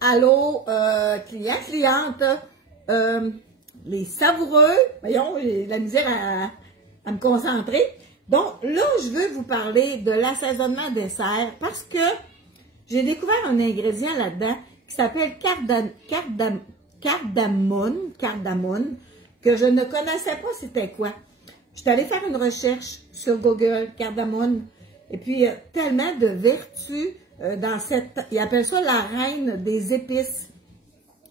Allô, clients, clientes, les savoureux. Voyons, j'ai de la misère à me concentrer. Donc, là, je veux vous parler de l'assaisonnement dessert parce que j'ai découvert un ingrédient là-dedans qui s'appelle cardamone, que je ne connaissais pas c'était quoi. Je suis allée faire une recherche sur Google, cardamone, et puis tellement de vertus dans cette, ils appellent ça la reine des épices.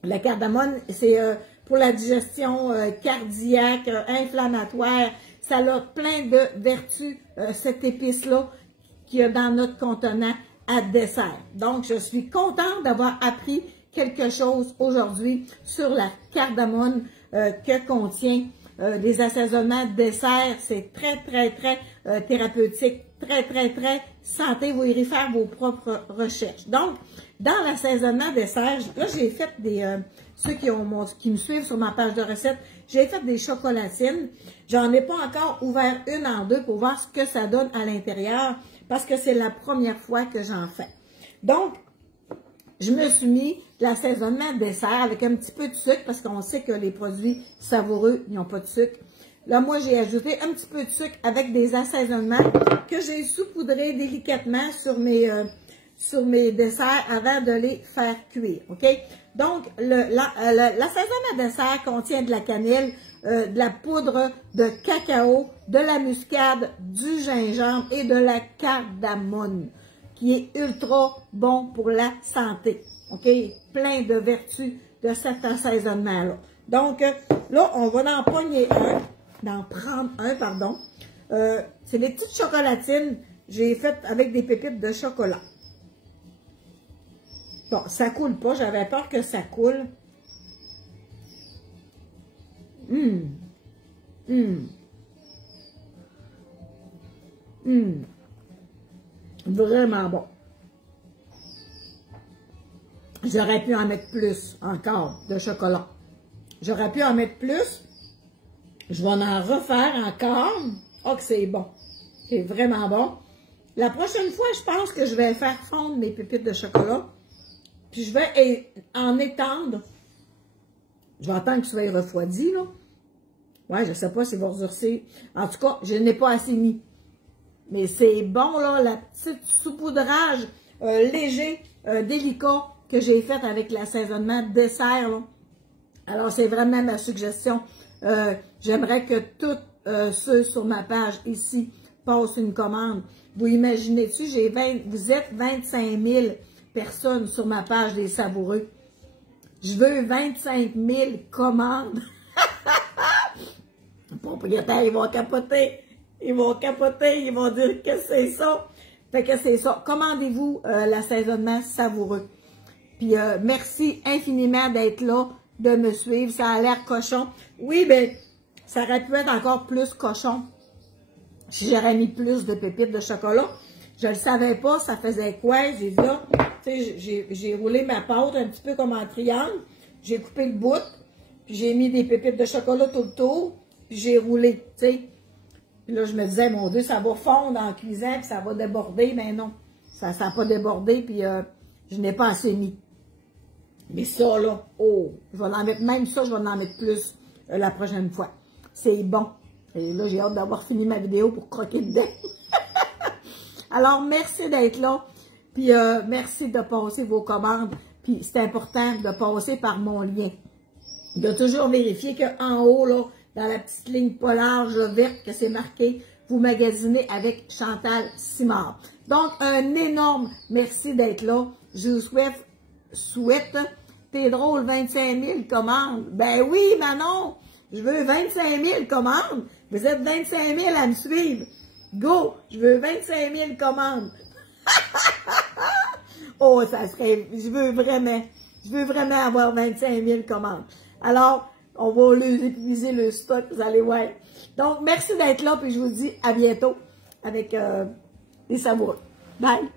La cardamone, c'est pour la digestion cardiaque, inflammatoire, ça a plein de vertus, cette épice-là, qu'il y a dans notre contenant à dessert. Donc, je suis contente d'avoir appris quelque chose aujourd'hui sur la cardamone que contient les assaisonnements de dessert. C'est très, très, très thérapeutique, très, très, très santé. Vous irez faire vos propres recherches. Donc, dans l'assaisonnement dessert, là, j'ai fait des... ceux qui me suivent sur ma page de recettes, j'ai fait des chocolatines. J'en ai pas encore ouvert une en deux pour voir ce que ça donne à l'intérieur parce que c'est la première fois que j'en fais. Donc, je me suis mis de l'assaisonnement dessert avec un petit peu de sucre parce qu'on sait que les produits savoureux, ils n'ont pas de sucre. Là, moi, j'ai ajouté un petit peu de sucre avec des assaisonnements que j'ai saupoudrés délicatement sur mes desserts avant de les faire cuire, OK? Donc, l'assaisonnement dessert contient de la cannelle, de la poudre de cacao, de la muscade, du gingembre et de la cardamone, qui est ultra bon pour la santé, OK? Plein de vertus de cet assaisonnement-là. Donc, là, on va en prendre un, pardon. C'est des petites chocolatines, j'ai faites avec des pépites de chocolat. Bon, ça coule pas, j'avais peur que ça coule. Vraiment bon. J'aurais pu en mettre plus encore de chocolat. J'aurais pu en mettre plus. Je vais en refaire encore. Oh, que c'est bon. C'est vraiment bon. La prochaine fois, je pense que je vais faire fondre mes pépites de chocolat. Puis je vais en étendre. Je vais attendre que ça soit refroidi, là. Ouais, je sais pas si va redurcir. En tout cas, je n'ai pas assez mis. Mais c'est bon, là, la petite saupoudrage léger, délicat que j'ai fait avec l'assaisonnement dessert, là. Alors, c'est vraiment ma suggestion. J'aimerais que tous ceux sur ma page ici passent une commande. Vous imaginez-tu, vous êtes 25 000 personnes sur ma page des savoureux. Je veux 25 000 commandes. Les propriétaires, ils vont capoter. Ils vont capoter, ils vont dire que c'est ça. Fait que c'est ça. Commandez-vous l'assaisonnement savoureux. Puis merci infiniment d'être là, de me suivre. Ça a l'air cochon. Oui, ben, ça aurait pu être encore plus cochon si j'aurais mis plus de pépites de chocolat. Je le savais pas, ça faisait quoi? J'ai dit là, tu sais, j'ai roulé ma pâte un petit peu comme en triangle. J'ai coupé le bout, puis j'ai mis des pépites de chocolat tout le tour, puis j'ai roulé, tu sais. Puis là, je me disais, mon Dieu, ça va fondre en cuisant, puis ça va déborder. Mais non, ça n'a pas débordé, puis je n'ai pas assez mis. Mais ça, là, oh, je vais en mettre, même ça, je vais en mettre plus la prochaine fois. C'est bon. Et là, j'ai hâte d'avoir fini ma vidéo pour croquer dedans. Alors, merci d'être là, puis merci de passer vos commandes. Puis c'est important de passer par mon lien. De toujours vérifier qu'en haut, là, dans la petite ligne pas large, verte, que c'est marqué, vous magasinez avec Chantal Simard. Donc, un énorme merci d'être là. Je vous souhaite, t'es drôle, 25 000 commandes. Ben oui, Manon, je veux 25 000 commandes. Vous êtes 25 000 à me suivre. Go, je veux 25 000 commandes. Oh, ça serait, je veux vraiment avoir 25 000 commandes. Alors, on va épuiser le stock, vous allez voir. Donc, merci d'être là, puis je vous dis à bientôt avec des savoureux. Bye!